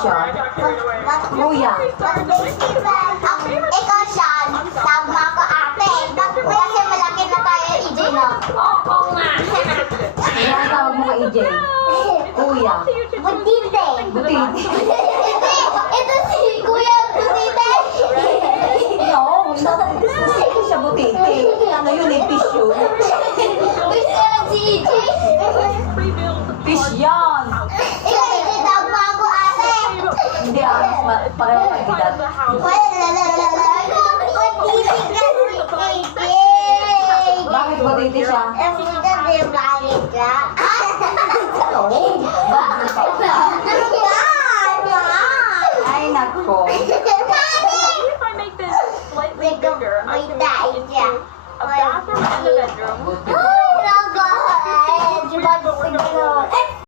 siya. Kuya. Ikaw siya, tama ko ate. Kasi malaki na tayo, EJ, no? Oo nga. Ano ang tawag mo kay EJ? Kuya. Butite. Butiti. Ito si Kuya Butite. No, hindi siya butiti. Ano yun eh, fish yun. Gusto lang si EJ. Fish yan. Ikaw, EJ, tama ko ate. Hindi pareho kay Didat. Butite ka si EJ. Bakit butiti siya? Bakit ka? Ano? Bakit pa? Ay, nako. If I make this slightly bigger, I can make it into a bathroom and a bedroom. Buti. Ay, nako.